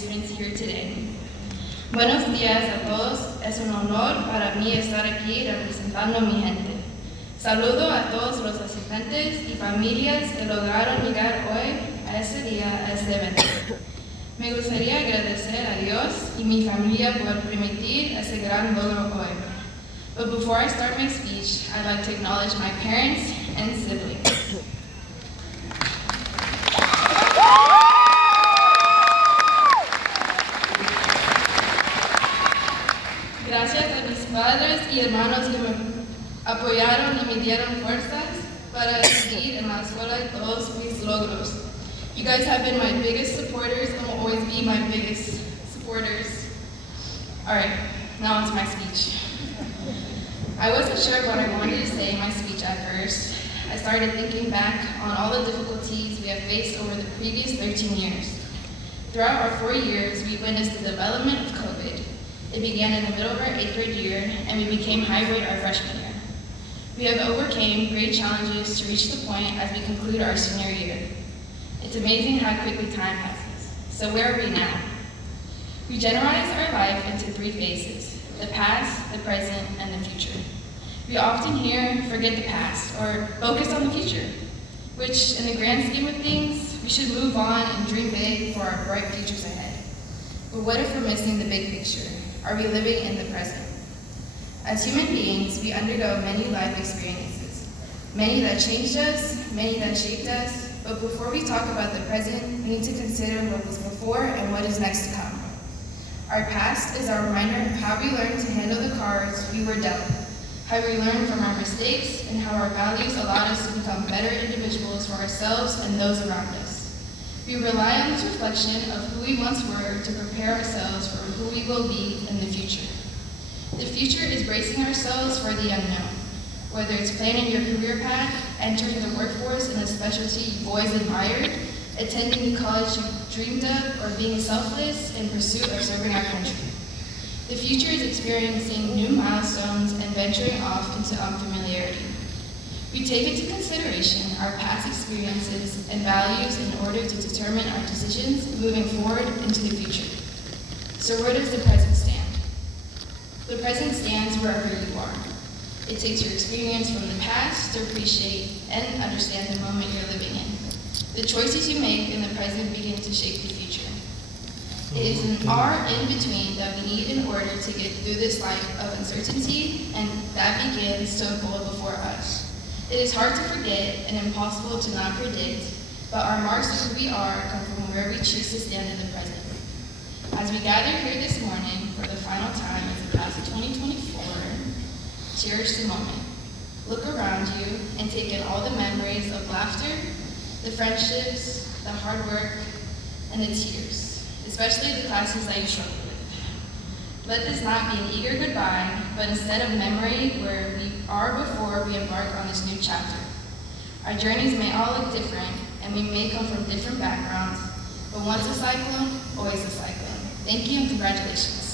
students here today. Buenos días a todos. Es un honor para mí estar aquí representando a mi gente. Saludo a todos los asistentes y familias que lograron llegar hoy a este día, a este evento. Me gustaría agradecer a Dios y mi familia por permitir ese gran logro hoy. But before I start my speech, I'd like to acknowledge my parents and siblings. Gracias a mis padres y hermanos que me apoyaron y me dieron fuerzas para seguir en la escuela y todos mis logros. You guys have been my biggest supporters and will always be my biggest supporters. All right, now on to my speech. I wasn't sure what I wanted to say in my speech at first. I started thinking back on all the difficulties we have faced over the previous 13 years. Throughout our 4 years, we witnessed the development of COVID. It began in the middle of our 8th grade year, and we became hybrid our freshman year. We have overcame great challenges to reach the point as we conclude our senior year. It's amazing how quickly time passes. So where are we now? We generalize our life into 3 phases: the past, the present, and the future. We often hear, forget the past, or focus on the future, which in the grand scheme of things, we should move on and dream big for our bright futures ahead. But what if we're missing the big picture? Are we living in the present? As human beings, we undergo many life experiences, many that changed us, many that shaped us, but before we talk about the present, we need to consider what was before and what is next to come. Our past is our reminder of how we learned to handle the cards we were dealt, how we learned from our mistakes, and how our values allowed us to become better individuals for ourselves and those around us. We rely on this reflection of who we once were to prepare ourselves for who we will be in the future. The future is bracing ourselves for the unknown. Whether it's planning your career path, entering the workforce in a specialty you've always admired, attending the college you dreamed of, or being selfless in pursuit of serving our country. The future is experiencing new milestones and venturing off into unfamiliarity. We take into consideration our past experiences and values in order to determine our decisions moving forward into the future. So where does the present stand? The present stands wherever you are. It takes your experience from the past to appreciate and understand the moment you're living in. The choices you make in the present begin to shape the future. It is an our in-between that we need in order to get through this life of uncertainty, and that begins to unfold before us. It is hard to forget and impossible to not predict, but our marks of who we are come from where we choose to stand in the present. As we gather here this morning for the final time as the class of 2024, cherish the moment. Look around you and take in all the memories of laughter, the friendships, the hard work, and the tears, especially the classes that you struggled with. Let this not be an eager goodbye, but instead a memory where we are before we embark on this new chapter. Our journeys may all look different, and we may come from different backgrounds, but once a cyclone, always a cyclone. Thank you and congratulations.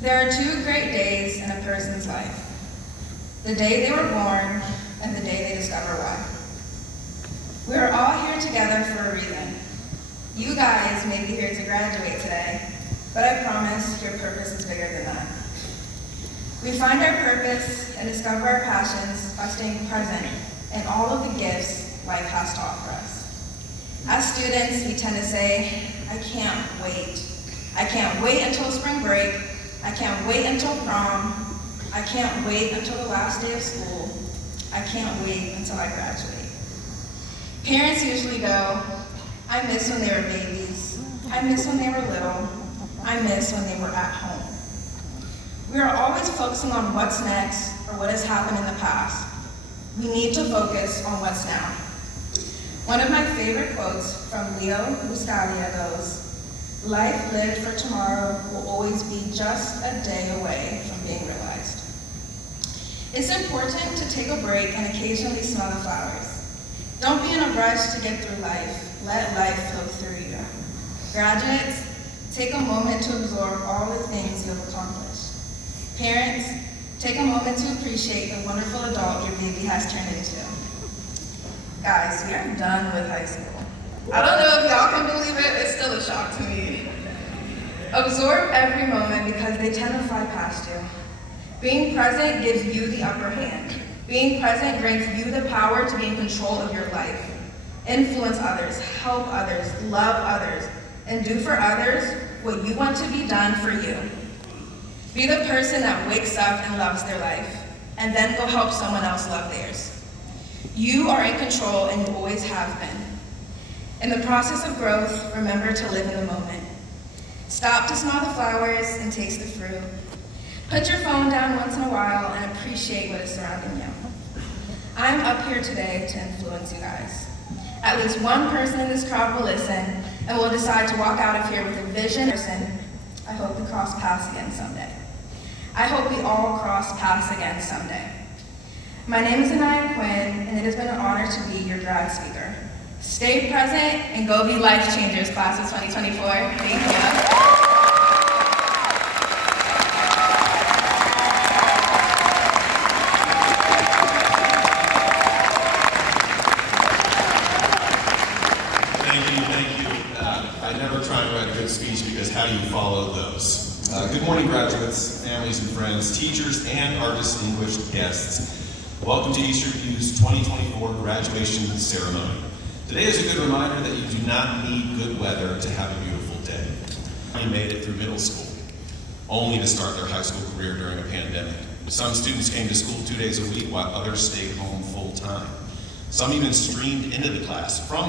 There are 2 great days in a person's life: the day they were born and the day they discover why. We are all here together for a reason. You guys may be here to graduate today, but I promise your purpose is bigger than that. We find our purpose and discover our passions by staying present in all of the gifts life has to offer us. As students, we tend to say, I can't wait. I can't wait until spring break. I can't wait until prom. I can't wait until the last day of school. I can't wait until I graduate. Parents usually go, I miss when they were babies. I miss when they were little. I miss when they were at home. We are always focusing on what's next or what has happened in the past. We need to focus on what's now. One of my favorite quotes from Leo Buscaglia goes, life lived for tomorrow will always be just a day away from being realized. It's important to take a break and occasionally smell the flowers. Don't be in a rush to get through life. Let life flow through you. Graduates, take a moment to absorb all the things you have accomplished. Parents, take a moment to appreciate the wonderful adult your baby has turned into. Guys, we are done with high school. I don't know if y'all can believe it, it's still a shock to me. Absorb every moment because they tend to fly past you. Being present gives you the upper hand. Being present grants you the power to be in control of your life. Influence others, help others, love others, and do for others what you want to be done for you. Be the person that wakes up and loves their life, and then go help someone else love theirs. You are in control and you always have been. In the process of growth, remember to live in the moment. Stop to smell the flowers and taste the fruit. Put your phone down once in a while and appreciate what is surrounding you. I'm up here today to influence you guys. At least one person in this crowd will listen and will decide to walk out of here with a vision. I hope we cross paths again someday. I hope we all cross paths again someday. My name is Anaya Quinn, and it has been an honor to be your grad speaker. Stay present and go be life changers, class of 2024. Thank you. Thank you. I never try to write a good speech because how do you follow those? Good morning, graduates, families and friends, teachers, and our distinguished guests. Welcome to Eastern View's 2024 graduation ceremony. Today is a good reminder that you do not need good weather to have a beautiful day. You made it through middle school, only to start their high school career during a pandemic. Some students came to school 2 days a week while others stayed home full time. Some even streamed into the class from